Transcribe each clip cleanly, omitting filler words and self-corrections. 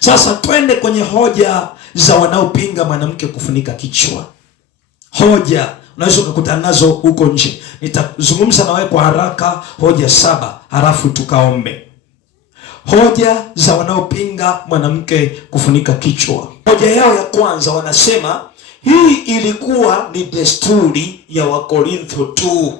Sasa twende kwenye hoja za wanaopinga mwanamke kufunika kichwa. Hoja unaweza ukakutana nazo huko nje. Nitazungumza na wewe kwa haraka hoja 7 halafu tukaombe. Hoja za wanaopinga mwanamke kufunika kichwa. Hoja yao ya kwanza, wanasema hii ilikuwa ni desturi ya Wakorintho tu.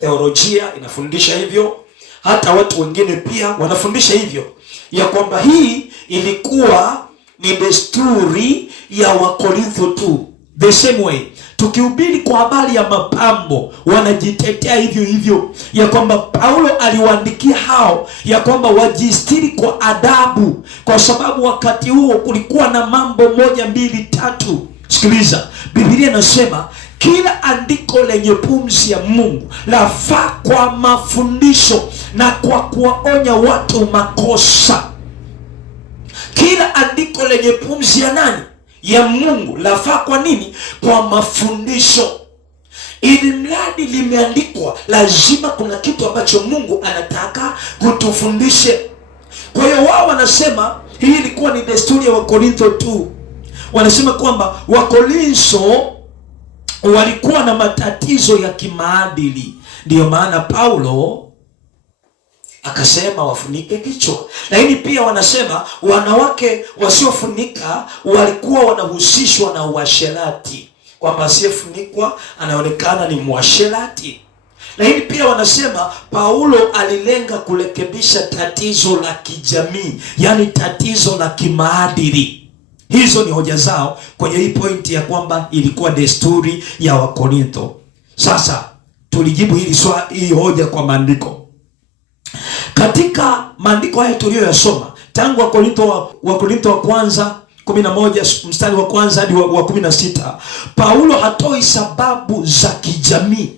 Teolojia inafundisha hivyo, hata watu wengine pia wanafundisha hivyo, ya kwamba hii ilikuwa ni desturi ya Wakorintho tu. The same way tukihubiri kwa habari ya mapambo, wanajitetea hivyo hivyo, ya kwamba Paulo aliwaandikia hao ya kwamba wajistiri kwa adabu, kwa sababu wakati huo kulikuwa na mambo 1, 2, 3. Sikiliza, Biblia inasema kila andiko lenye pumzi ya Mungu lafaa kwa mafundisho na kwa kuwaonya watu makosa. Kila andiko lenye pumzi ya nani? Ya Mungu lafaa kwa nini? Kwa mafundisho. Ili mradi limeandikwa, lazima kuna kitu ambacho Mungu anataka kutufundishe. Kwa hiyo wao wanasema hii ilikuwa ni desturi ya Wakorintho tu. Wanasema kwamba Wakorintho walikuwa na matatizo ya kimaadili, ndiyo maana Paulo akasema wafunike kichwa. Lakini pia wanasema wanawake wasiofunika walikuwa wanahusishwa na uasherati, kwamba asiyefunikwa anaonekana ni mwasherati. Lakini pia wanasema Paulo alilenga kurekebisha tatizo la kijamii, yani tatizo la kimaadili. Hizo ni hoja zao kwenye hii pointi ya kwamba ilikuwa desturi ya Wakorintho. Sasa tulijibu hii hoja kwa maandiko. Katika maandiko haya tuliyoyasoma tangu Wakorintho wa kwanza 11 mstari wa kwanza hadi wa 16, Paulo hatoi sababu za kijamii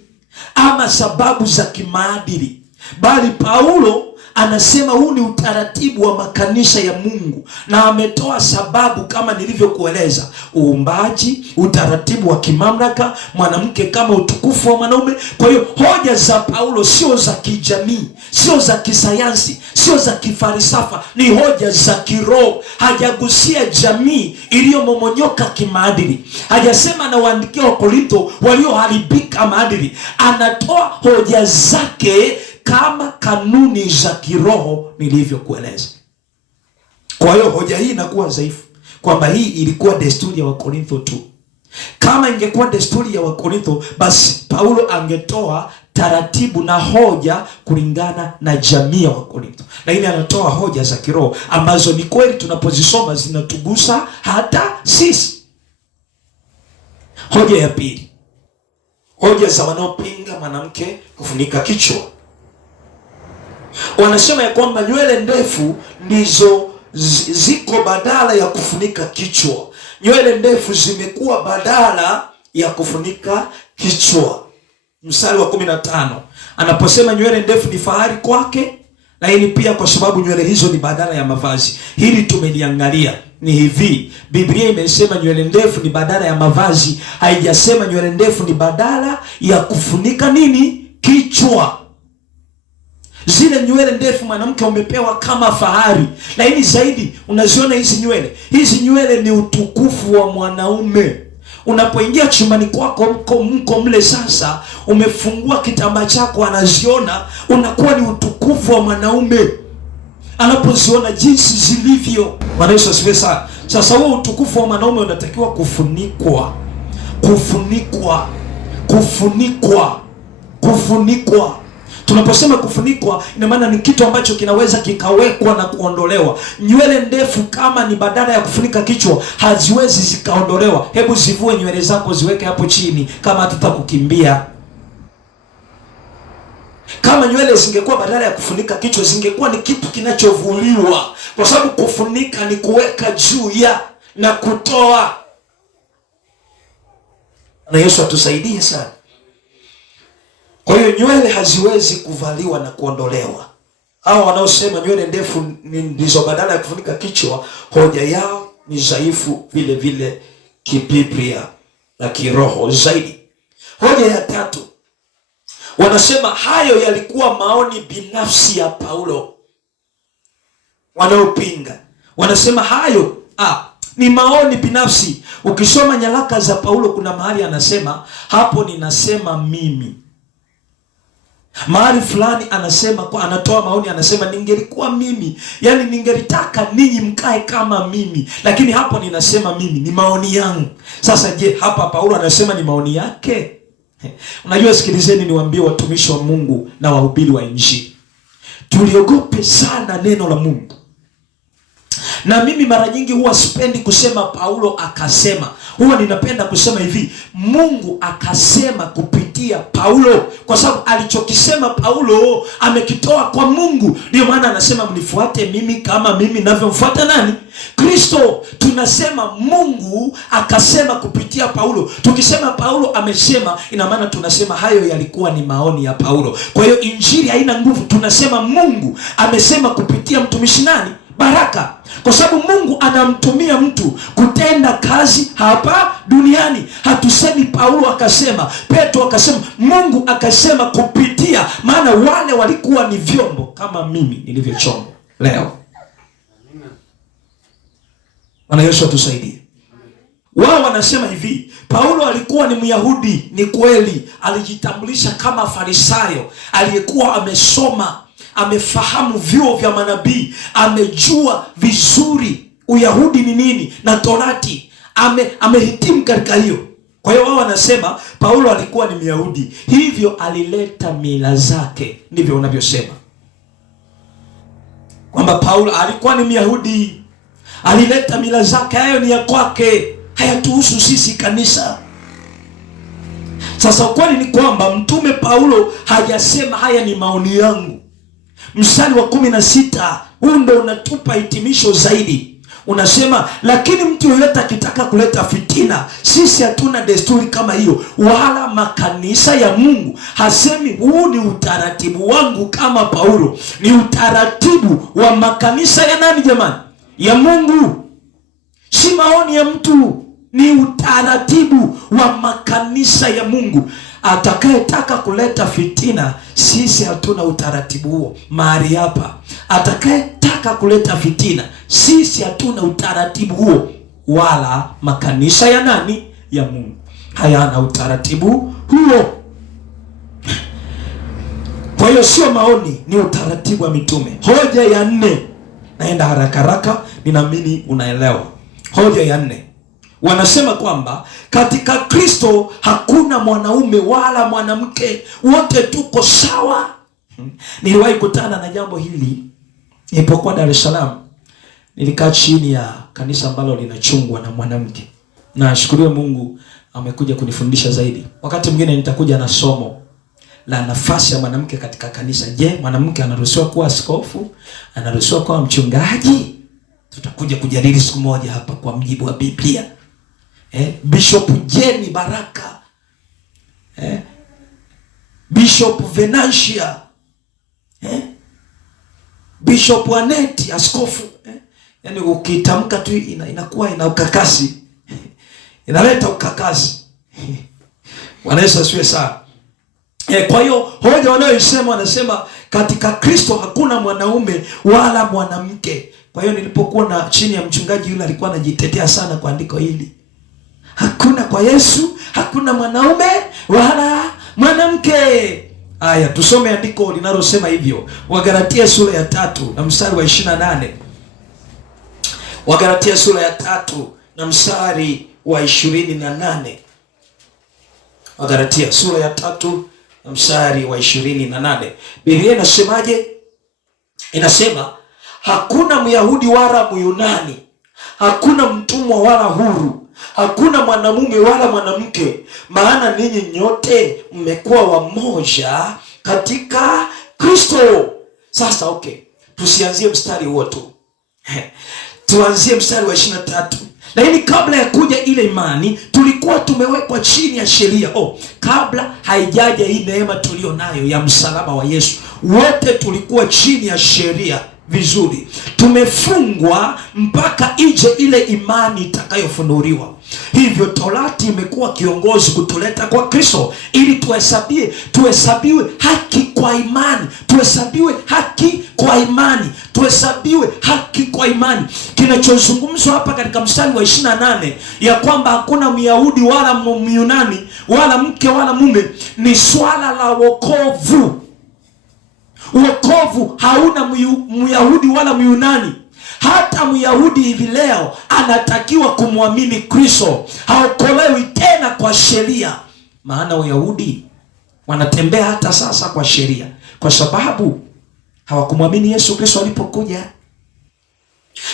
ama sababu za kimaadili, bali Paulo anasema huu ni utaratibu wa makanisa ya Mungu, na ametoa sababu kama nilivyokueleza: uumbaji, utaratibu wa kimamlaka, mwanamke kama utukufu wa mwanaume. Kwa hiyo hoja za Paulo sio za kijamii, sio za kisayansi, sio za kifalsafa, ni hoja za kiroho. Hajagusia jamii iliyomomonyoka kimaadili. Hajasema anawaandikia Wakorintho walioharibika maadili. Anatoa hoja zake kama kanuni za kiroho nilivyokueleza. Kwa hiyo hoja hii inakuwa dhaifu, kwamba hii ilikuwa desturi ya Wakorintho tu. Kama ingekuwa desturi ya Wakorintho, basi Paulo angetoa taratibu na hoja kulingana na jamii ya Wakorintho. Lakini anatoa hoja za kiroho ambazo ni kweli tunapozisoma zinatugusa hata sisi. Hoja ya pili, hoja za wanaopinga mwanamke kufunika kichwa. Wanasema ya kwamba nywele ndefu ndizo ziko badala ya kufunika kichwa. Nywele ndefu zimekuwa badala ya kufunika kichwa. Mstari wa 15 anaposema nywele ndefu ni fahari kwake, lakini pia kwa sababu nywele hizo ni badala ya mavazi. Hili tumeliangalia. Ni hivi, Biblia imesema nywele ndefu ni badala ya mavazi, haijasema nywele ndefu ni badala ya kufunika nini? Kichwa. Zile nywele ndefu mwanamke umepewa kama fahari, lakini zaidi unaziona hizi nywele ni utukufu wa mwanaume. Unapoingia chumbani kwako, mko mle sasa, umefungua kitambaa chako, anaziona, unakuwa ni utukufu wa mwanaume anapoziona jinsi zilivyo. Bwana Yesu asifiwe sana. Sasa huo utukufu wa mwanaume unatakiwa kufunikwa. Tunaposema kufunikwa, ina maana ni kitu ambacho kinaweza kikawekwa na kuondolewa. Nywele ndefu kama ni badala ya kufunika kichwa, haziwezi zikaondolewa. Hebu zivue nywele zako, ziweke hapo chini, kama hatutakukimbia. Kama nywele zingekuwa badala ya kufunika kichwa, zingekuwa ni kitu kinachovuliwa, kwa sababu kufunika ni kuweka juu ya na kutoa. Na Yesu atusaidie sana. Kwa hiyo nywele haziwezi kuvaliwa na kuondolewa. Hao wanaosema nywele ndefu ndizo badala ya kufunika kichwa, hoja yao ni dhaifu vile vile kibiblia na kiroho zaidi. Hoja ya tatu, Wanasema hayo yalikuwa maoni binafsi ya Paulo. Wanaopinga wanasema hayo ni maoni binafsi. Ukisoma nyaraka za Paulo kuna mahali anasema hapo ninasema mimi. Mahali fulani anasema kwa anatoa maoni, anasema ningelikuwa mimi, yani ningelitaka ninyi mkae kama mimi, lakini hapo ninasema mimi, ni maoni yangu. Sasa je, hapa Paulo anasema ni maoni yake? Unajua, sikilizeni niwaambie watumishi wa Mungu na wahubiri wa Injili, tuliogope sana neno la Mungu. Na mimi mara nyingi huwa sipendi kusema Paulo akasema. Huwa ninapenda kusema hivi, Mungu akasema kupitia Paulo, kwa sababu alichokisema Paulo amekitoa kwa Mungu. Ndio maana anasema mnifuate mimi kama mimi ninavyomfuata nani? Kristo. Tunasema Mungu akasema kupitia Paulo. Tukisema Paulo amesema, ina maana tunasema hayo yalikuwa ni maoni ya Paulo. Kwa hiyo injili haina nguvu. Tunasema Mungu amesema kupitia mtumishi nani? Baraka. Kwa sababu Mungu anamtumia mtu kutenda kazi hapa duniani. Hatusemi Paulo akasema, Petro akasema, Mungu akasema kupitia, maana wale walikuwa ni vyombo kama mimi nilivyo chombo leo. Bwana Yesu atusaidie. Wao wanasema hivi, Paulo alikuwa ni Myahudi, ni kweli, alijitambulisha kama Farisayo, aliyekuwa amesoma, amefahamu vyuo vya manabii, amejua vizuri Uyahudi ni nini na Torati, amehitimu katika hiyo. Kwa hiyo wao wanasema Paulo alikuwa ni Myahudi, hivyo alileta mila zake. Ndivyo wanavyosema kwamba Paulo alikuwa ni Myahudi, alileta mila zake, hayo ni ya kwake, hayatuhusu sisi kanisa. Sasa ukweli ni kwamba mtume Paulo hajasema haya ni maoni yangu. Mstari wa 16 huu ndio unatupa hitimisho zaidi. Unasema, lakini mtu yeyote akitaka kuleta fitina, sisi hatuna desturi kama hiyo, wala makanisa ya Mungu. Hasemi huu ni utaratibu wangu kama Paulo, ni utaratibu wa makanisa ya nani jamani? Ya Mungu. Si maoni ya mtu, ni utaratibu wa makanisa ya Mungu. Atakayetaka kuleta fitina, sisi hatuna utaratibu huo mahali hapa. Atakayetaka kuleta fitina, sisi hatuna utaratibu huo, wala makanisa ya nani? Ya Mungu hayana utaratibu huo. Kwa hiyo sio maoni, ni utaratibu wa mitume. Hoja ya 4, naenda haraka haraka, ninaamini unaelewa. Hoja ya 4, wanasema kwamba katika Kristo hakuna mwanaume wala mwanamke, wote tuko sawa. Niliwahi kutana na jambo hili nilipokuwa Dar es Salaam. Nilikaa chini ya kanisa ambalo linachungwa na mwanamke, na shukuriwe Mungu amekuja kunifundisha zaidi. Wakati mwingine nitakuja na somo la nafasi ya mwanamke katika kanisa. Je, mwanamke anaruhusiwa kuwa askofu? Anaruhusiwa kuwa mchungaji? Tutakuja kujadili siku moja hapa kwa mjibu wa Biblia. Bishop Jenny Baraka, Bishop Venantia, Bishop Aneti askofu, yani ukitamka tu inakuwa ina ukakasi inaleta ukakasi. Bwana Yesu asifiwe sana. Kwa hiyo hoja wanayoisema, wanasema katika Kristo hakuna mwanaume wala mwanamke. Kwa hiyo nilipokuwa na chini ya mchungaji yule, alikuwa anajitetea sana kwa andiko hili. Hakuna kwa Yesu, hakuna mwanaume wala mwanamke. Aya, tusome andiko linalosema hivyo. Wagalatia sura ya 3 na mstari wa 28. Wagalatia sura ya 3 na mstari wa 28. Wagalatia sura ya 3 na mstari wa 28. Biblia inasemaje? Inasema, hakuna Myahudi wala Myunani, hakuna mtumwa wala huru, hakuna mwanamume wala mwanamke, maana ninyi nyote mmekuwa wamoja katika Kristo. Sasa tusianzie mstari huo tu. Tuanzie mstari wa 23. Lakini kabla ya kuja ile imani, tulikuwa tumewekwa chini ya sheria. Kabla haijaja hii neema tulio nayo ya msalaba wa Yesu, wote tulikuwa chini ya sheria vizuri. Tumefungwa mpaka ije ile imani itakayofunuliwa. Hivyo Torati imekuwa kiongozi kutuleta kwa Kristo ili tuhesabiwe haki kwa imani. Tuhesabiwe haki kwa imani. Tuhesabiwe haki kwa imani. Kinachozungumzwa hapa katika mstari wa 28 ya kwamba hakuna Myahudi wala Myunani wala mke wala mume, ni swala la wokovu. Wokovu hauna Myahudi wala Myunani. Hata Myahudi hivi leo anatakiwa kumwamini Kristo, haokolewi tena kwa sheria. Maana Wayahudi wanatembea hata sasa kwa sheria, kwa sababu hawakumwamini Yesu Kristo alipokuja.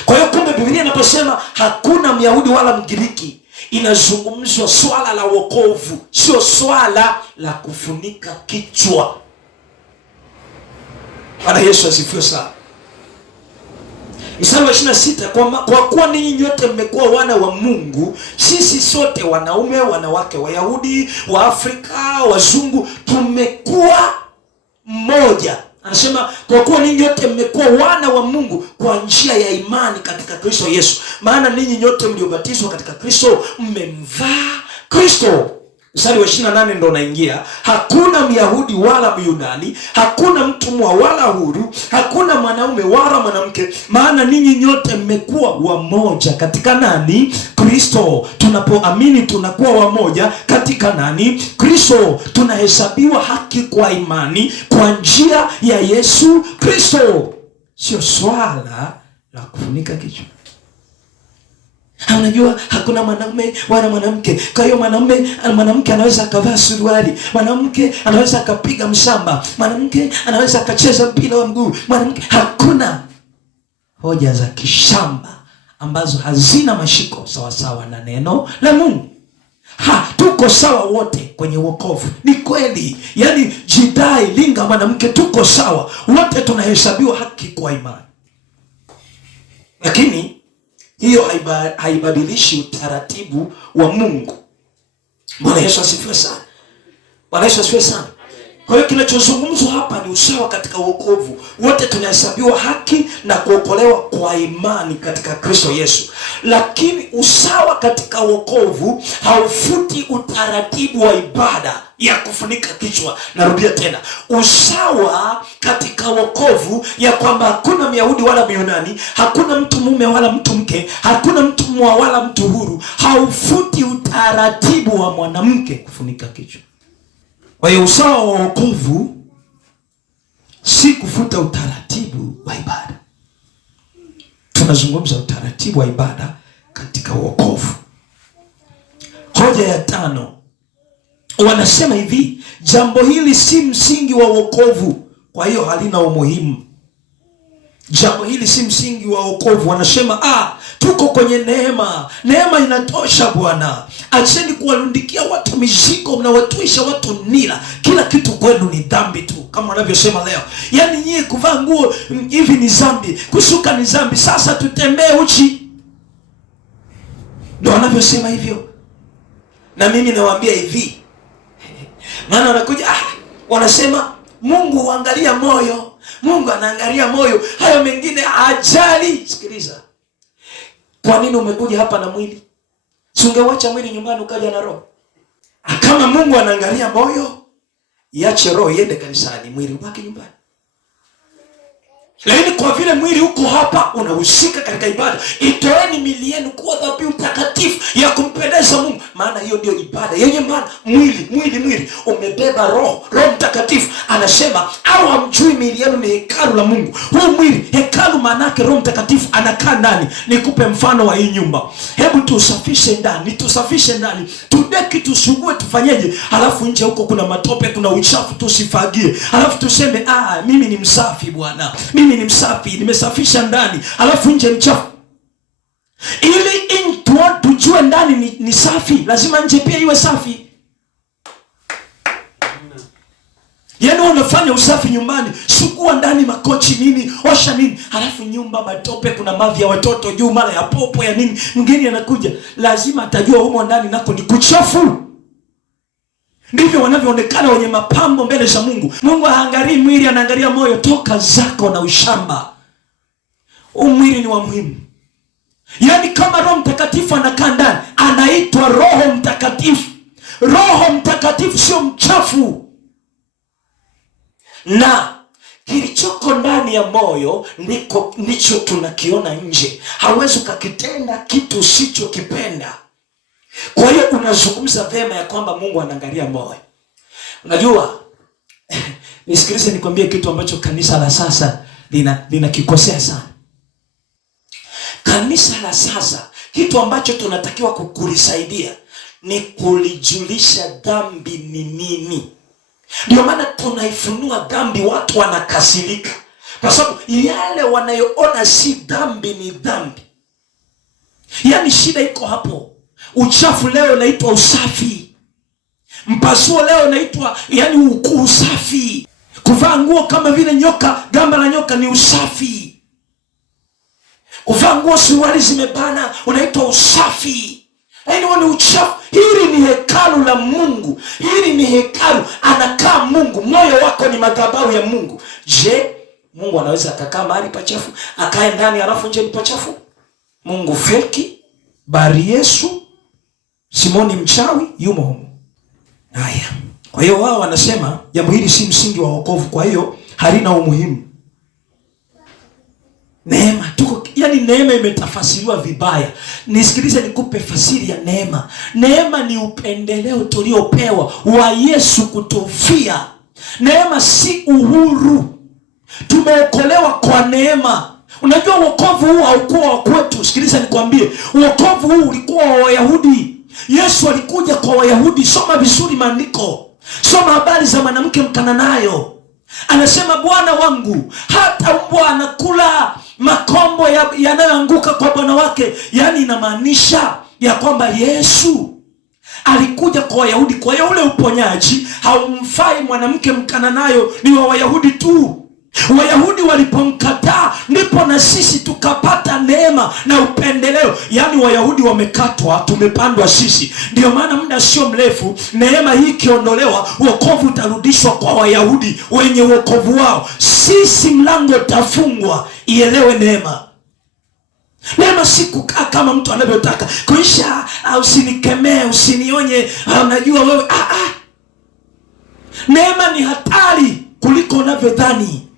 Kwa hiyo kumbe Biblia inaposema hakuna Myahudi wala Mgiriki, inazungumzwa swala la wokovu, sio swala la kufunika kichwa. Bwana Yesu asifiwe sana. Mstari wa 26, kwa kuwa ninyi nyote mmekuwa wana wa Mungu. Sisi sote wanaume, wanawake, Wayahudi, Waafrika, Wazungu, tumekuwa mmoja. Anasema kwa kuwa ninyi nyote mmekuwa wana wa Mungu kwa njia ya imani katika Kristo Yesu. Maana ninyi nyote mliobatizwa katika Kristo mmemvaa Kristo. Mstari wa 28 ndo naingia. Hakuna Myahudi wala Myunani, hakuna mtumwa wala huru, hakuna mwanaume wala mwanamke, maana ninyi nyote mmekuwa wamoja katika nani? Kristo. Tunapoamini tunakuwa wamoja katika nani? Kristo. Tunahesabiwa haki kwa imani kwa njia ya Yesu Kristo. Sio swala la kufunika kichwa. Unajua hakuna mwanaume wala mwanamke. Kwa hiyo mwanamke anaweza akavaa suruali, mwanamke anaweza akapiga msamba, mwanamke anaweza akacheza mpira wa mguu, mwanamke. Hakuna hoja za kishamba ambazo hazina mashiko sawasawa na neno la Mungu. Tuko sawa wote kwenye wokovu. Ni kweli. Yaani jidai linga mwanamke, tuko sawa wote, tunahesabiwa haki kwa imani. Lakini hiyo haibadilishi utaratibu wa Mungu. Bwana Yesu asifiwe sana. Bwana Yesu asifiwe sana. Kwa hiyo kinachozungumzwa hapa ni usawa katika wokovu. Wote tunahesabiwa haki na kuokolewa kwa imani katika Kristo Yesu. Lakini usawa katika wokovu haufuti utaratibu wa ibada ya kufunika kichwa. Narudia tena. Usawa katika wokovu ya kwamba hakuna Myahudi wala Myunani, hakuna mtu mume wala mtu mke, hakuna mtumwa wala mtu huru, haufuti utaratibu wa mwanamke kufunika kichwa. Kwa hiyo usawa wa wokovu si kufuta utaratibu wa ibada. Tunazungumza utaratibu wa ibada katika wokovu. Hoja ya 5, wanasema hivi, jambo hili si msingi wa wokovu, kwa hiyo halina umuhimu. Jambo hili si msingi wa wokovu. Wanasema tuko kwenye neema, neema inatosha bwana. Acheni kuwarundikia watu mizigo, mnawatuisha watu nira. Kila kitu kwenu ni dhambi tu, kama wanavyosema leo. Yaani nyie kuvaa nguo hivi ni dhambi, kusuka ni dhambi, sasa tutembee uchi. Ndio wanavyosema hivyo. Na mimi nawaambia hivi, maana wanakuja wanasema Mungu huangalia moyo. Mungu anaangalia moyo, hayo mengine hajali. Sikiliza, kwa nini umekuja hapa na mwili? Si ungewacha mwili nyumbani ukaja na roho? Kama Mungu anaangalia moyo, iache roho iende kanisani, mwili ubaki nyumbani. Lakini kwa vile mwili uko hapa, unahusika katika ibada, itoeni miili yenu kuwa dhabihu takatifu ya kumpendeza Mungu. Maana hiyo ndio ibada yenye maana. Mwili umebeba roho Mtakatifu. Anasema au hamjui miili yenu ni hekalu la Mungu? Huu mwili hekalu, maana yake Roho Mtakatifu anakaa ndani. Nikupe mfano wa hii nyumba. Hebu tusafishe ndani, tudeki, tusugue, tufanyeje? Halafu nje huko kuna matope, kuna uchafu, tusifagie. Halafu tuseme mimi ni msafi bwana, mimi ni msafi, nimesafisha ndani, halafu nje mchafu. Ili tujue ndani ni safi, lazima nje pia iwe safi. Yaani unafanya usafi nyumbani, sugua ndani, makochi nini, osha nini, halafu nyumba matope, kuna mavi ya watoto juu, mara ya popo ya nini. Mgeni anakuja, lazima atajua humo ndani nako ni kuchafu. Ndivyo wanavyoonekana wenye mapambo mbele za Mungu. Mungu haangalii mwili, anaangalia moyo. Toka zako na ushamba. Mwili ni wa muhimu. Yaani kama Roho Mtakatifu anakaa ndani, anaitwa Roho Mtakatifu. Roho Mtakatifu sio mchafu. Na kilichoko ndani ya moyo ndicho tunakiona nje. Hauwezi ukakitenda kitu usichokipenda. Kwa hiyo unazungumza vema ya kwamba Mungu anaangalia moyo. Unajua, nisikilize nikwambie kitu ambacho kanisa la sasa linakikosea sana. Kanisa la sasa, kitu ambacho tunatakiwa kukulisaidia ni kulijulisha dhambi ni nini. Ndio maana tunaifunua dhambi, watu wanakasirika. Kwa sababu yale wanayoona si dhambi ni dhambi. Yaani shida iko hapo. Uchafu leo unaitwa usafi. Mpasuo leo unaitwa usafi. Kuvaa nguo kama vile nyoka, gamba la nyoka ni usafi. Kuvaa nguo suruali zimebana unaitwa usafi. Yaani ni uchafu. Hili ni hekalu la Mungu. Hili ni hekalu, anakaa Mungu. Moyo wako ni madhabahu ya Mungu. Je, Mungu anaweza akakaa mahali pachafu, akae ndani halafu nje ni pachafu? Mungu feki? Bari Yesu, Simoni mchawi yumo humo. Haya. Kwa hiyo wao wanasema jambo hili si msingi wa wokovu, kwa hiyo halina umuhimu. Neema neema imetafasiriwa vibaya. Nisikilize nikupe fasiri ya neema. Neema ni upendeleo tuliopewa wa Yesu kutufia. Neema si uhuru. Tumeokolewa kwa neema. Unajua wokovu huu haukuwa wa kwetu. Sikiliza nikwambie, wokovu huu ulikuwa wa Wayahudi. Yesu alikuja kwa Wayahudi. Soma vizuri maandiko. Soma habari za mwanamke Mkananayo. Anasema Bwana wangu hata mbwa anakula makombo yanayoanguka kwa bwana wake. Yaani inamaanisha ya kwamba Yesu alikuja kwa Wayahudi. Kwa hiyo ule uponyaji haumfai mwanamke Mkananayo, ni wa Wayahudi tu. Wayahudi walipomkataa ndipo na sisi tukapata neema na upendeleo. Yaani Wayahudi wamekatwa, tumepandwa sisi. Ndio maana muda sio mrefu neema hii ikiondolewa, wokovu utarudishwa kwa Wayahudi wenye wokovu wao. Sisi mlango utafungwa. Ielewe neema. Neema si kukaa kama mtu anavyotaka. Kuisha, usinikemee, usinionye, unajua wewe. Neema ni hatari kuliko unavyodhani.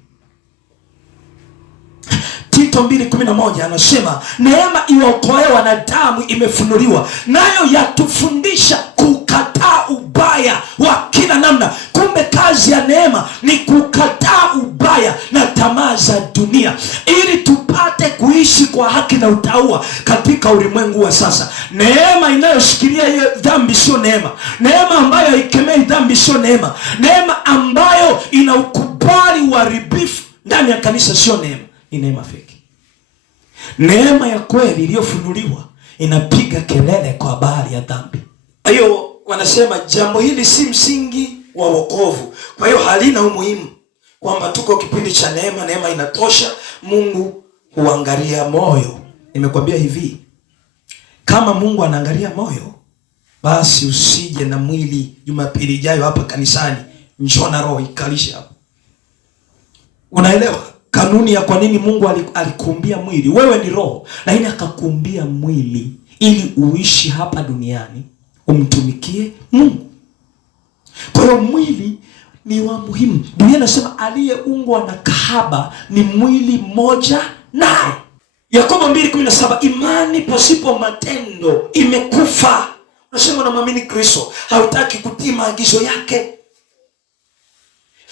Tito 2:11 anasema neema iwaokoe wanadamu imefunuliwa, nayo yatufundisha kukataa ubaya wa kila namna. Kumbe kazi ya neema ni kukataa ubaya na tamaa za dunia, ili tupate kuishi kwa haki na utauwa katika ulimwengu wa sasa. Neema inayoshikilia hiyo dhambi sio neema. Neema ambayo haikemei dhambi sio neema. Neema ambayo inaukubali uharibifu ndani ya kanisa sio neema. Ni neema feki. Neema ya kweli iliyofunuliwa inapiga kelele kwa habari ya dhambi. Kwa hiyo wanasema jambo hili si msingi wa wokovu. Kwa hiyo halina umuhimu kwamba tuko kipindi cha neema, neema inatosha. Mungu huangalia moyo. Nimekwambia hivi, kama Mungu anaangalia moyo, basi usije na mwili Jumapili ijayo hapa kanisani. Njoo na roho ikalishe hapo. Unaelewa kanuni ya kwa nini Mungu alikuumbia mwili? Wewe ni roho, lakini akakuumbia mwili ili uishi hapa duniani umtumikie Mungu. Kwa hiyo mwili ni wa muhimu. Biblia inasema aliyeungwa na kahaba ni mwili mmoja naye. Yakobo 2:17, imani pasipo matendo imekufa. Unasema unamwamini Kristo, hautaki kutii maagizo yake.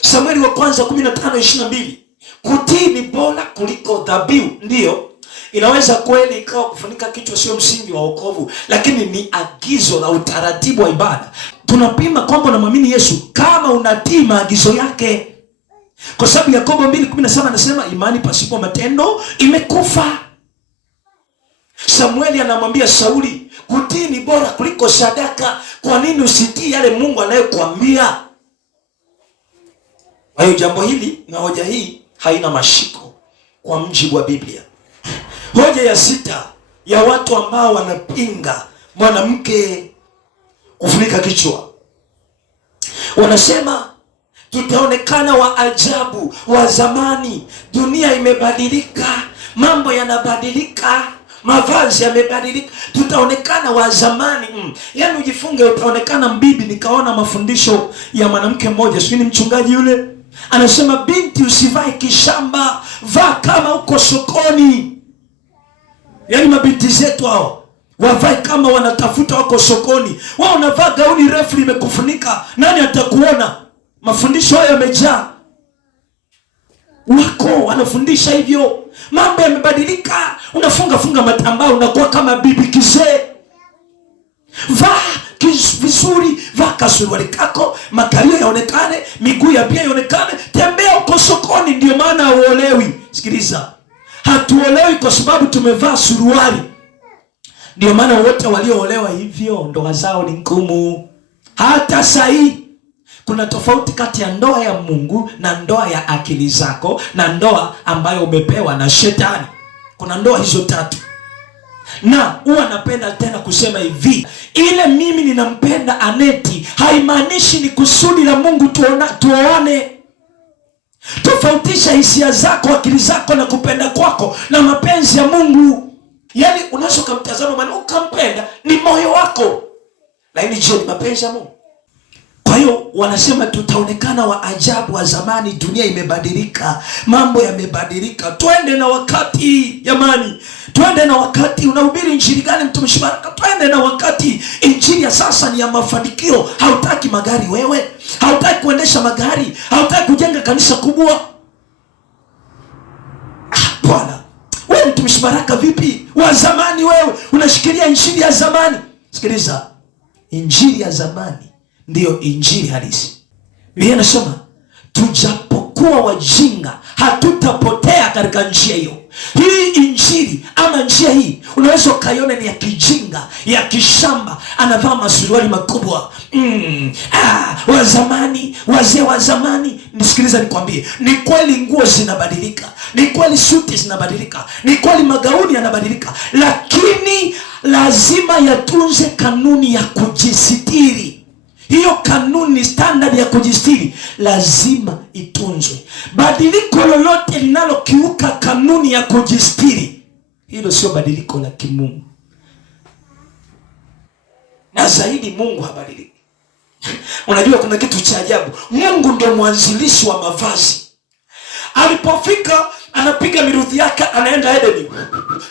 Samueli wa kwanza 15:22, kutii ni bora kuliko dhabihu. Ndiyo, inaweza kweli ikawa kufunika kichwa sio msingi wa wokovu, lakini ni agizo la utaratibu wa ibada. Tunapima kwamba unamwamini Yesu kama unatii maagizo yake. Kwa sababu Yakobo 2:17 anasema imani pasipo matendo imekufa. Samueli anamwambia Sauli, kutii ni bora kuliko sadaka. Kwa nini usitii yale Mungu anayokuambia? Kwa hiyo jambo hili na hoja hii haina mashiko kwa mjibu wa Biblia. Hoja ya 6 ya watu ambao wanapinga mwanamke kufunika kichwa. Wanasema tutaonekana wa ajabu wa zamani. Dunia imebadilika. mambo yanabadilika, mavazi yamebadilika, tutaonekana wa zamani. Yaani ujifunge, utaonekana mbibi. Nikaona mafundisho ya mwanamke mmoja, sio ni mchungaji yule, anasema binti, usivae kishamba, vaa kama uko sokoni. Yaani mabinti zetu hao wavae kama wanatafuta wako sokoni. Wao unavaa gauni refu limekufunika, nani atakuona? Mafundisho hayo yamejaa, wako wanafundisha hivyo. Mambo yamebadilika, unafunga matambao, unakuwa kama bibi kizee. Vaa vizuri, vaa kasuruali kako, makalio yaonekane, miguu ya pia yaonekane, tembea uko sokoni. Ndio maana hauolewi. Sikiliza, hatuolewi kwa sababu tumevaa suruali. Ndio maana wote walioolewa hivyo ndoa zao ni ngumu. Hata sahi kuna tofauti kati ya ndoa ya Mungu na ndoa ya akili zako na ndoa ambayo umepewa na shetani. Kuna ndoa hizo tatu. Na huwa napenda tena kusema hivi, ile mimi ninampenda Aneti haimaanishi ni kusudi la Mungu tuoane. Tofautisha hisia zako, akili zako na kupenda kwako na mapenzi ya Mungu. Yaani unaweza kumtazama maana ukampenda, ni moyo wako, lakini je, ni mapenzi ya Mungu? Kwa hiyo wanasema tutaonekana wa ajabu wa zamani. Dunia imebadilika, mambo yamebadilika. Twende na wakati jamani, twende na wakati. Unahubiri injili gani mtumishi Baraka? Twende na wakati. Injili ya sasa ni ya mafanikio. Hautaki magari wewe, hautaki kuendesha magari, hautaki kujenga kanisa kubwa. Bwana, wewe mtumishi Baraka vipi? Wa zamani wewe, unashikilia injili ya zamani. Sikiliza, injili ya zamani ndiyo injili halisi. Biblia inasema tujapokuwa wajinga hatutapotea katika njia hiyo. Hii injili ama njia hii unaweza ukaiona ni ya kijinga, ya kishamba, anavaa masuruali makubwa. Wa zamani, wazee wa zamani. Nisikiliza nikwambie, ni kweli nguo zinabadilika, ni kweli suti zinabadilika, ni kweli magauni yanabadilika, lakini lazima yatunze kanuni ya kujisitiri. Hiyo kanuni, standard ya kujistiri lazima itunzwe. Badiliko lolote linalokiuka kanuni ya kujistiri, hilo sio badiliko la kimungu. Na zaidi Mungu habadiliki. Unajua kuna kitu cha ajabu, Mungu ndio mwanzilishi wa mavazi. Alipofika anapiga miruthi yake, anaenda Edeni.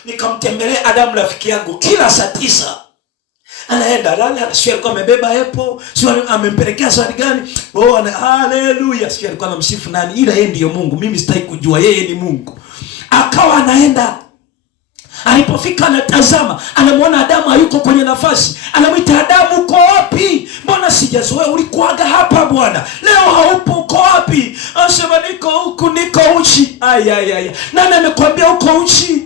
Nikamtembelea Adamu rafiki yangu, kila saa 9 anaenda lala, sio alikuwa amebeba hapo, sio amempelekea swali gani? Haleluya, sio alikuwa anamsifu nani? Ila yeye ndiyo Mungu, mimi sitaki kujua, yeye ni Mungu. Akawa anaenda, alipofika anatazama, anamwona Adamu hayuko kwenye nafasi. Anamwita Adamu, uko wapi? Mbona sijazoea, ulikuaga hapa bwana, leo haupo, uko wapi? Anasema niko huku, niko uchi. Nani amekwambia uko uchi?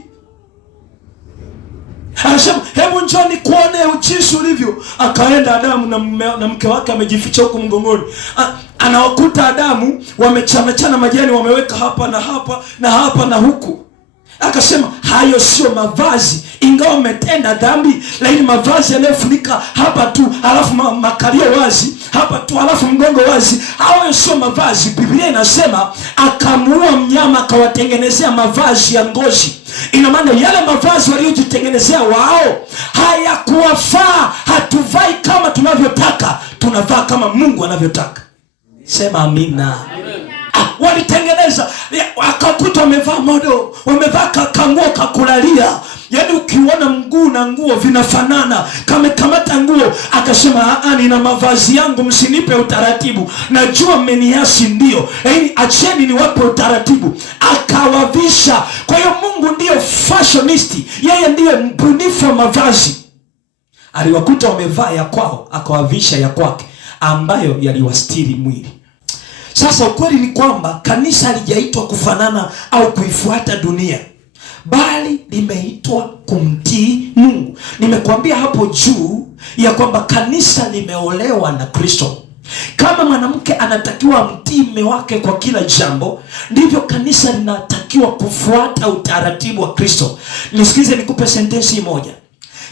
Anasema hebu njoni kuone jinsi ulivyo. Akaenda Adamu na mke wake amejificha huko mgongoni. Anawakuta Adamu wamechanachana majani, wameweka hapa na hapa na hapa na huku. Akasema hayo sio mavazi, ingawa umetenda dhambi, lakini mavazi yanayofunika hapa tu alafu makalio wazi hapa tu alafu mgongo wazi, hayo sio mavazi. Biblia inasema akamuua mnyama akawatengenezea mavazi ya ngozi. Ina maana yale mavazi waliojitengenezea wao hayakuwafaa. Hatuvai kama tunavyotaka, tunavaa kama Mungu anavyotaka. Sema amina. Walitengeneza, akakuta wamevaa modo, wamevaa kanguo kakulalia. Yaani ukiona mguu na nguo vinafanana, kamekamata nguo. Akasema nina mavazi yangu, msinipe utaratibu, najua mmeniasi ndio, lakini acheni niwape utaratibu. Akawavisha. Kwa hiyo Mungu ndiyo fashionisti, yeye ndiye mbunifu wa mavazi. Aliwakuta wamevaa ya kwao, akawavisha ya kwake ambayo yaliwastiri mwili. Sasa ukweli ni kwamba kanisa halijaitwa kufanana au kuifuata dunia, bali limeitwa kumtii Mungu. Nimekuambia hapo juu ya kwamba kanisa limeolewa na Kristo. Kama mwanamke anatakiwa mtii mume wake kwa kila jambo, ndivyo kanisa linatakiwa kufuata utaratibu wa Kristo. Nisikize nikupe sentensi moja.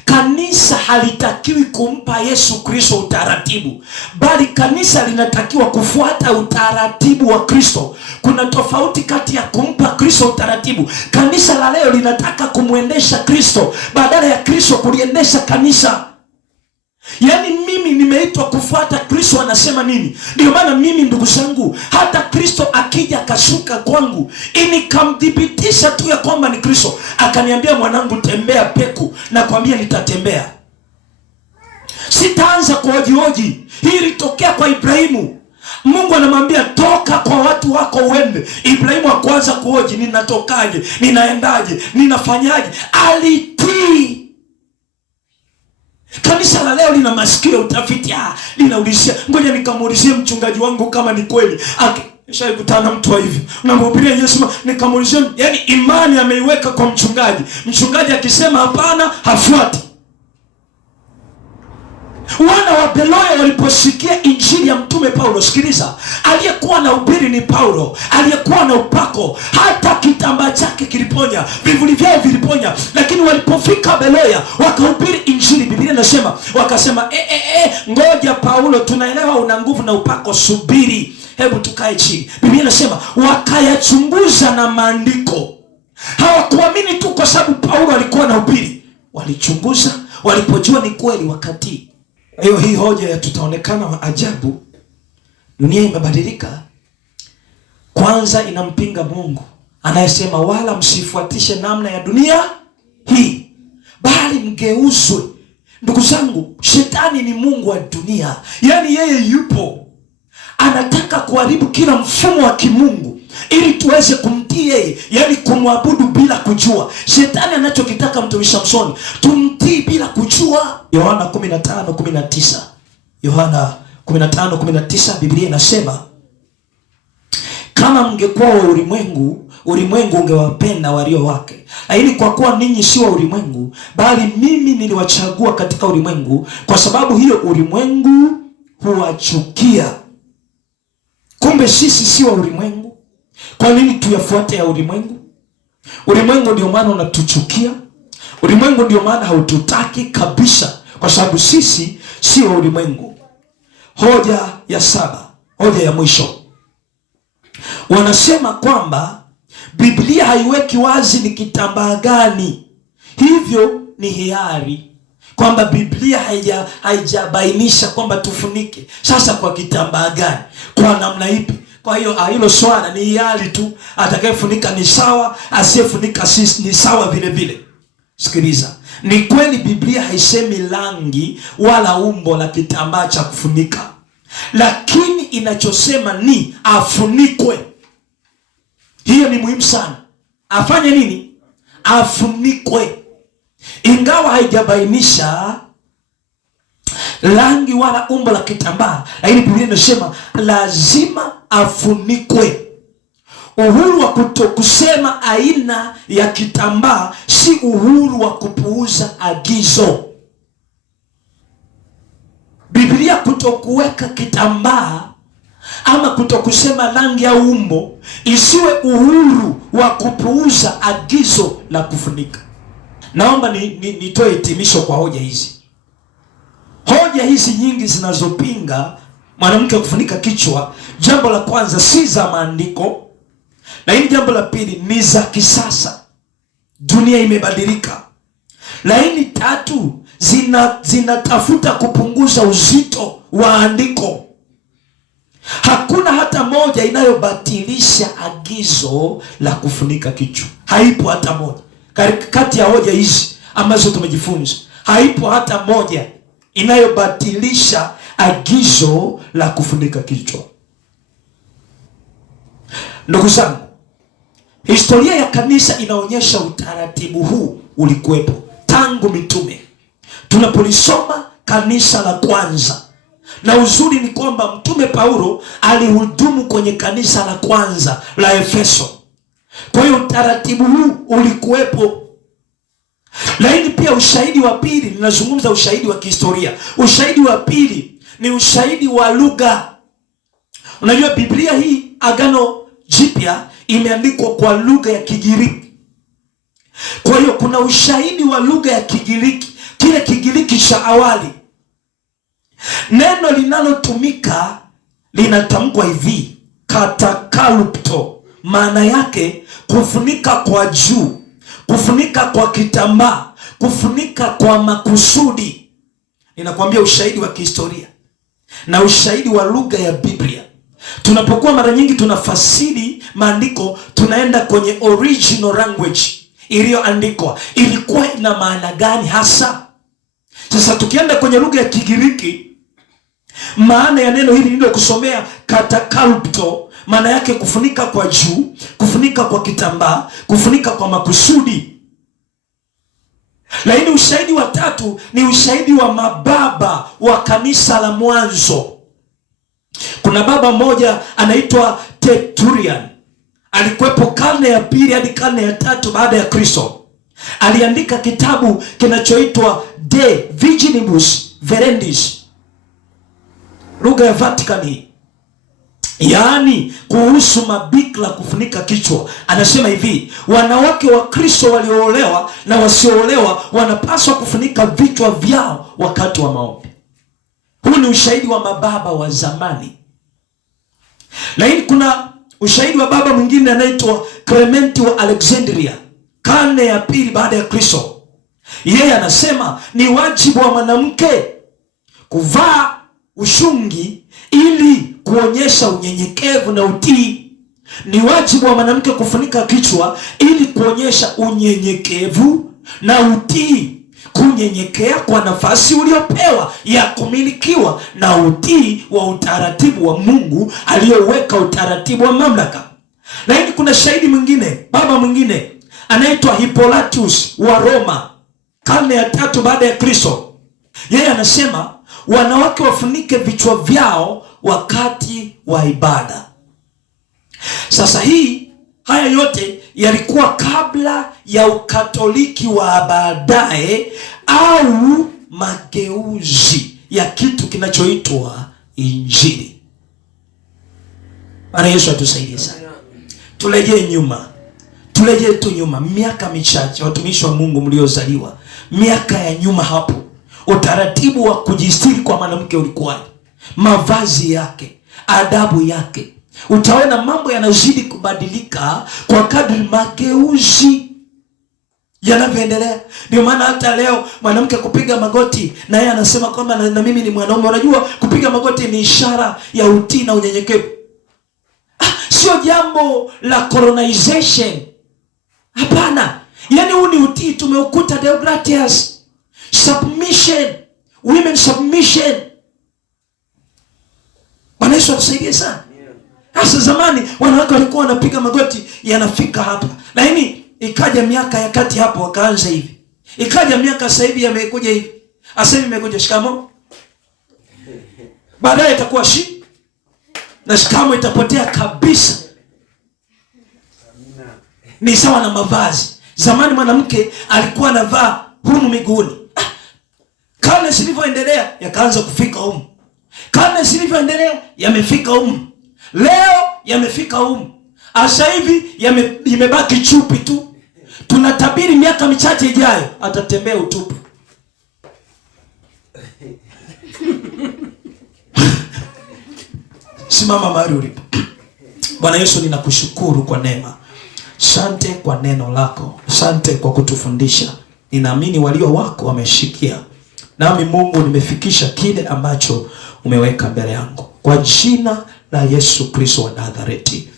Kanisa halitakiwi kumpa Yesu Kristo utaratibu, bali kanisa linatakiwa kufuata utaratibu wa Kristo. Kuna tofauti kati ya kumpa Kristo utaratibu. Kanisa la leo linataka kumwendesha Kristo badala ya Kristo kuliendesha kanisa. Yaani mimi nimeitwa kufuata Kristo anasema nini. Ndio maana mimi, ndugu zangu, hata Kristo akija akashuka kwangu, nikamthibitisha tu ya kwamba ni Kristo, akaniambia mwanangu, tembea peku, na kwambia nitatembea. Sitaanza kuhojihoji. Hii ilitokea kwa Ibrahimu. Mungu anamwambia toka kwa watu wako uende. Ibrahimu hakuanza kuhoji ninatokaje, ninaendaje, ninafanyaje. Alitii. Kanisa la leo lina masikio ya utafiti. Linaulizia, ngoja nikamuulizie mchungaji wangu kama ni kweli. Nishaikutana mtu wa hivyo, namhubiria Yesu, nikamuulizie. Yaani imani ameiweka kwa mchungaji. Mchungaji akisema hapana, hafuati. Wana wa Beloya waliposikia injili ya mtume Paulo, sikiliza, aliyekuwa na ubiri ni Paulo, aliyekuwa na upako, hata kitambaa chake kiliponya, vivuli vyao viliponya. Lakini walipofika Beloya wakahubiri injili, Biblia inasema wakasema, ngoja Paulo, tunaelewa una nguvu na upako, subiri, hebu tukae chini. Biblia inasema wakayachunguza na maandiko. Hawakuamini tu kwa sababu Paulo alikuwa na ubiri, walichunguza, walipojua ni kweli wakatii. Hiyo hii hoja ya tutaonekana wa ajabu, dunia imebadilika, kwanza inampinga Mungu anayesema wala msifuatishe namna ya dunia hii, bali mgeuzwe. Ndugu zangu, shetani ni mungu wa dunia. Yaani yeye yupo, anataka kuharibu kila mfumo wa kimungu ili tuweze kumtii yeye, yaani kumwabudu bila kujua. Shetani anachokitaka mtumishi Samsoni, tumtii bila kujua. Yohana 15:19. Yohana 15:19, Biblia inasema kama mngekuwa wa ulimwengu, ulimwengu ungewapenda walio wake. Lakini kwa kuwa ninyi si wa ulimwengu, bali mimi niliwachagua katika ulimwengu, kwa sababu hiyo ulimwengu huwachukia. Kumbe sisi si wa ulimwengu. Kwa nini tuyafuate ya ulimwengu? Ulimwengu ndio maana unatuchukia. Ulimwengu ndio maana haututaki kabisa, kwa sababu sisi si wa ulimwengu. Hoja ya 7, hoja ya mwisho. Wanasema kwamba Biblia haiweki wazi ni kitambaa gani. Hivyo ni hiari, kwamba Biblia haijabainisha kwamba tufunike sasa kwa kitambaa gani, kwa namna ipi. Kwa hiyo hilo swala ni hiari tu, atakayefunika ni sawa, asiyefunika ni sawa vile vile. Sikiliza, ni kweli Biblia haisemi rangi wala umbo la kitambaa cha kufunika, lakini inachosema ni afunikwe. Hiyo ni muhimu sana. Afanye nini? Afunikwe. Ingawa haijabainisha rangi wala umbo la kitambaa, lakini Biblia inasema lazima afunikwe. Uhuru wa kutokusema aina ya kitambaa si uhuru wa kupuuza agizo. Biblia kutokuweka kitambaa ama kutokusema rangi au umbo isiwe uhuru wa kupuuza agizo la kufunika. Naomba nitoe hitimisho kwa hoja hizi. Hoja hizi nyingi zinazopinga mwanamke kufunika kichwa, jambo la kwanza si za maandiko, lakini jambo la pili ni za kisasa. Dunia imebadilika. Lakini tatu, zinatafuta kupunguza uzito wa andiko. Hakuna hata moja inayobatilisha agizo la kufunika kichwa. Haipo hata moja. Kati ya hoja hizi ambazo tumejifunza, haipo hata moja inayobatilisha agizo la kufunika kichwa. Ndugu zangu, historia ya kanisa inaonyesha utaratibu huu ulikuwepo tangu mitume. Tunapolisoma kanisa la kwanza, na uzuri ni kwamba mtume Paulo alihudumu kwenye kanisa la kwanza la Efeso. Kwa hiyo utaratibu huu ulikuwepo. Lakini pia ushahidi wa pili, ninazungumza ushahidi wa kihistoria. Ushahidi wa pili ni ushahidi wa lugha. Unajua Biblia hii Agano Jipya imeandikwa kwa lugha ya Kigiriki. Kwa hiyo kuna ushahidi wa lugha ya Kigiriki. kile Kigiriki cha awali, neno linalotumika linatamkwa hivi, katakalupto. Maana yake kufunika kwa juu, kufunika kwa kitambaa, kufunika kwa makusudi. Ninakwambia ushahidi wa kihistoria na ushahidi wa lugha ya Biblia. Tunapokuwa mara nyingi tunafasiri maandiko, tunaenda kwenye original language iliyoandikwa, ilikuwa ina maana gani hasa? Sasa tukienda kwenye lugha ya Kigiriki, maana ya neno hili nililokusomea katakalupto, maana yake kufunika kwa juu, kufunika kwa kitambaa, kufunika kwa makusudi. Lakini ushahidi wa tatu ni ushahidi wa mababa wa kanisa la mwanzo. Kuna baba mmoja anaitwa Tertullian, alikuwepo karne ya 2 hadi karne ya 3 baada ya Kristo. Aliandika kitabu kinachoitwa De Virginibus Virendis, lugha ya Vatican, yaani kuhusu mabikira kufunika kichwa. Anasema hivi, wanawake wa Kristo walioolewa na wasioolewa wanapaswa kufunika vichwa vyao wakati wa maombi. Huu ni ushahidi wa mababa wa zamani. Lakini kuna ushahidi wa baba mwingine anaitwa Clementi wa Alexandria, karne ya 2 baada ya Kristo. Yeye anasema ni wajibu wa mwanamke kuvaa ushungi ili kuonyesha unyenyekevu na utii. Ni wajibu wa mwanamke kufunika kichwa ili kuonyesha unyenyekevu na utii, kunyenyekea kwa nafasi uliopewa ya kumilikiwa na utii wa utaratibu wa Mungu aliyoweka, utaratibu wa mamlaka. Lakini kuna shahidi mwingine, baba mwingine anaitwa Hippolytus wa Roma, karne ya 3 baada ya Kristo. Yeye anasema wanawake wafunike vichwa vyao wakati wa ibada. Sasa haya yote yalikuwa kabla ya Ukatoliki wa baadaye au mageuzi ya kitu kinachoitwa Injili. Bwana Yesu atusaidie sana. Turejee tu nyuma miaka michache, watumishi wa Mungu mliozaliwa miaka ya nyuma hapo. Utaratibu wa kujistiri kwa mwanamke ulikuwa, mavazi yake, adabu yake. Utaona mambo yanazidi kubadilika kwa kadri mageuzi yanavyoendelea. Ndio maana hata leo mwanamke kupiga magoti, na yeye anasema kwamba na mimi ni mwanaume. Unajua kupiga magoti ni ishara ya utii na unyenyekevu. Sio jambo la colonization. Hapana. Yaani huu ni utii tumeukuta Deogratias. Submission, women submission. Bwana Yesu atusaidie sana. Hasa zamani wanawake walikuwa wanapiga magoti yanafika hapa. Lakini ikaja miaka ya kati hapo wakaanza hivi. Ikaja miaka sasa hivi yamekuja hivi. Sasa hivi imekuja shikamo. Baadaye itakuwa na shikamo itapotea kabisa. Ni sawa na mavazi. Zamani mwanamke alikuwa anavaa humu miguuni. Karne zilivyoendelea yakaanza kufika humu. Karne zilivyoendelea yamefika humu. Leo yamefika humu. Asa hivi imebaki chupi tu. Tunatabiri miaka michache ijayo atatembea utupu. Simama mahali ulipo. Bwana Yesu, ninakushukuru kwa neema. Asante kwa neno lako. Asante kwa kutufundisha. Ninaamini walio wako wameshikia. Nami Mungu nimefikisha kile ambacho umeweka mbele yangu. Kwa jina la Yesu Kristo wa Nazareti.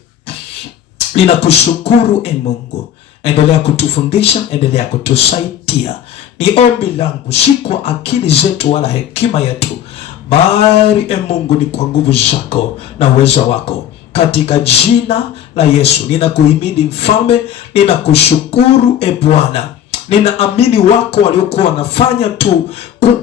Ninakushukuru Mungu. Endelea kutufundisha, endelea kutusaidia. Ni ombi langu, si kwa akili zetu wala hekima yetu, bali Mungu ni kwa nguvu zako na uwezo wako. Katika jina la Yesu ninakuhimidi Mfalme, ninakushukuru Bwana. Ninaamini wako waliokuwa wanafanya tu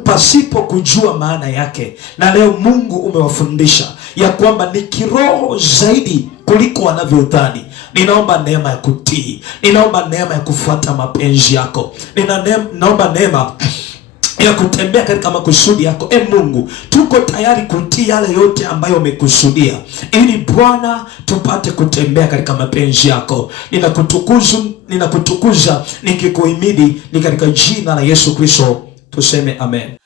pasipo kujua maana yake, na leo Mungu umewafundisha ya kwamba ni kiroho zaidi kuliko wanavyodhani. Ninaomba neema ya kutii, ninaomba neema ya kufuata mapenzi yako, ninaomba neema ya kutembea katika makusudi yako. Mungu, tuko tayari kutii yale yote ambayo umekusudia, ili Bwana tupate kutembea katika mapenzi yako. Ninakutukuza nikikuhimidi, ni katika jina la Yesu Kristo Tuseme amen.